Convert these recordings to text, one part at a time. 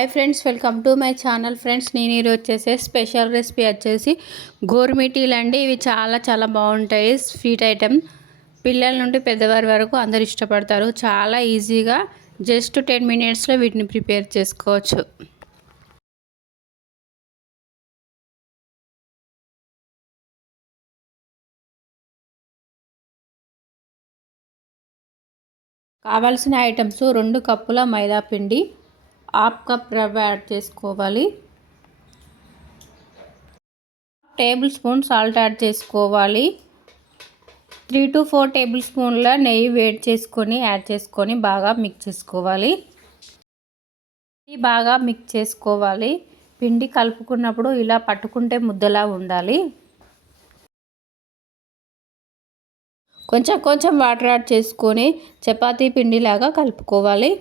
Hi friends, welcome to my channel. Friends, నేను ఈరోజు వచ్చేసి స్పెషల్ రెసిపీ వచ్చేసి గోరుమిటీలు అండి. ఇవి చాలా చాలా బాగుంటాయి. స్వీట్ ఐటెం, పిల్లల నుండి పెద్దవారి వరకు అందరు ఇష్టపడతారు. చాలా ఈజీగా జస్ట్ 10 మినిట్స్లో వీటిని ప్రిపేర్ చేసుకోవచ్చు. కావాల్సిన ఐటమ్స్ 2 కప్పుల మైదా పిండి, హాఫ్ కప్ రవ్వ యాడ్ చేసుకోవాలి, టేబుల్ స్పూన్ సాల్ట్ యాడ్ చేసుకోవాలి, 3 to 4 టేబుల్ స్పూన్ల నెయ్యి వేడి చేసుకొని యాడ్ చేసుకొని బాగా మిక్స్ చేసుకోవాలి. బాగా మిక్స్ చేసుకోవాలి. పిండి కలుపుకున్నప్పుడు ఇలా పట్టుకుంటే ముద్దలా ఉండాలి. కొంచెం కొంచెం వాటర్ యాడ్ చేసుకొని చపాతీ పిండిలాగా కలుపుకోవాలి.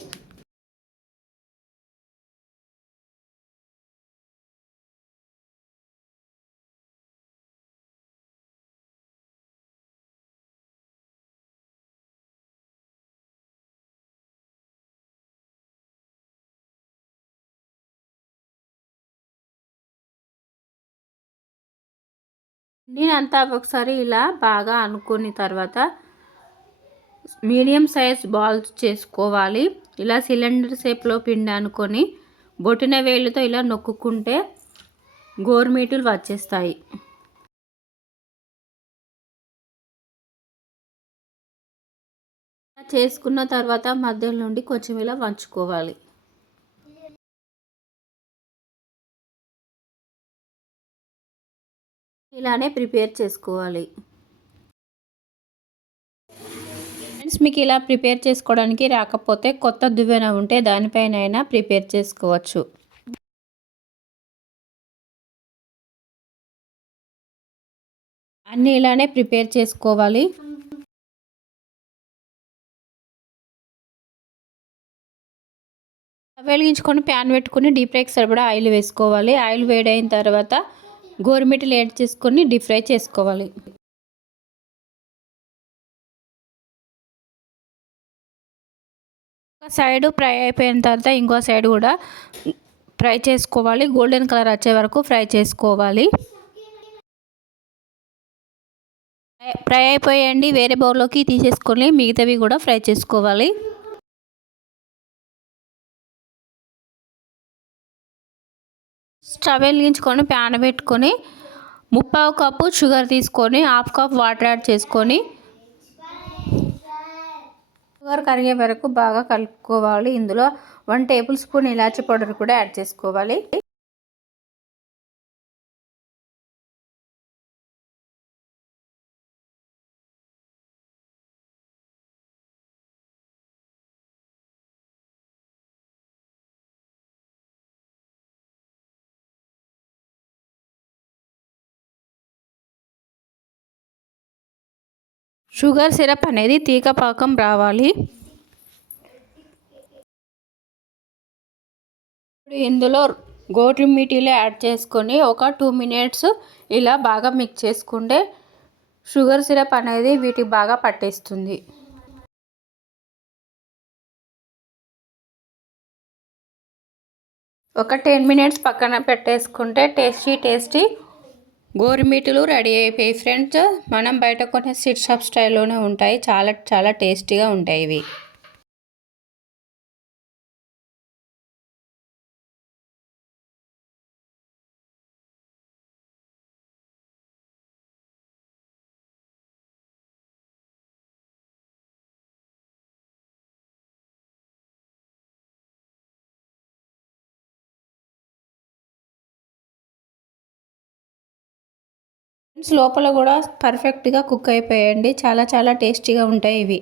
పిండినంతా ఒకసారి ఇలా బాగా అనుకున్న తర్వాత మీడియం సైజ్ బాల్స్ చేసుకోవాలి. ఇలా సిలిండర్ షేప్లో పిండి అనుకొని బొటిన వేళ్ళతో ఇలా నొక్కుంటే గోరుమిటీలు వచ్చేస్తాయి. చేసుకున్న తర్వాత మధ్యలో నుండి కొంచెం ఇలా వంచుకోవాలి. ఇలానే ప్రిపేర్ చేసుకోవాలి. ఫ్రెండ్స్, మీకు ఇలా ప్రిపేర్ చేసుకోవడానికి రాకపోతే కొత్త దువ్వెన ఉంటే దానిపైన ప్రిపేర్ చేసుకోవచ్చు. అన్నీ ఇలానే ప్రిపేర్ చేసుకోవాలి. వెలిగించుకొని ప్యాన్ పెట్టుకొని డీప్ ఫ్రైకి సరిపడా ఆయిల్ వేసుకోవాలి. ఆయిల్ వేడైన తర్వాత గోరుమిటీలు యాడ్ చేసుకొని డీప్ ఫ్రై చేసుకోవాలి. ఒక సైడ్ ఫ్రై అయిపోయిన తర్వాత ఇంకో సైడ్ కూడా ఫ్రై చేసుకోవాలి. గోల్డెన్ కలర్ వచ్చే వరకు ఫ్రై చేసుకోవాలి. ఫ్రై అయిపోయండి, వేరే బౌల్లోకి తీసేసుకొని మిగతావి కూడా ఫ్రై చేసుకోవాలి. స్టవ్ వెలిగించుకొని ప్యాన్ పెట్టుకొని 3/4 కప్పు షుగర్ తీసుకొని 1/2 కప్ వాటర్ యాడ్ చేసుకొని షుగర్ కరిగే వరకు బాగా కలుపుకోవాలి. ఇందులో 1 టేబుల్ స్పూన్ ఇలాచీ పౌడర్ కూడా యాడ్ చేసుకోవాలి. షుగర్ సిరప్ అనేది తీగ పాకం రావాలి. ఇందులో గోరుమిటీలు యాడ్ చేసుకొని ఒక 2 మినిట్స్ ఇలా బాగా మిక్స్ చేసుకుంటే షుగర్ సిరప్ అనేది వీటికి బాగా పట్టేస్తుంది. ఒక 10 మినిట్స్ పక్కన పెట్టేసుకుంటే టేస్టీ గోరుమిటీలు రెడీ అయిపోయి. ఫ్రెండ్స్, మనం బయట కొనే స్వీట్ షాప్ స్టైల్లోనే ఉంటాయి. చాలా చాలా టేస్టీగా ఉంటాయి ఇవి. లోపల కూడా పర్ఫెక్ట్గా కుక్ అయిపోయాయండి. చాలా చాలా టేస్టీగా ఉంటాయి ఇవి.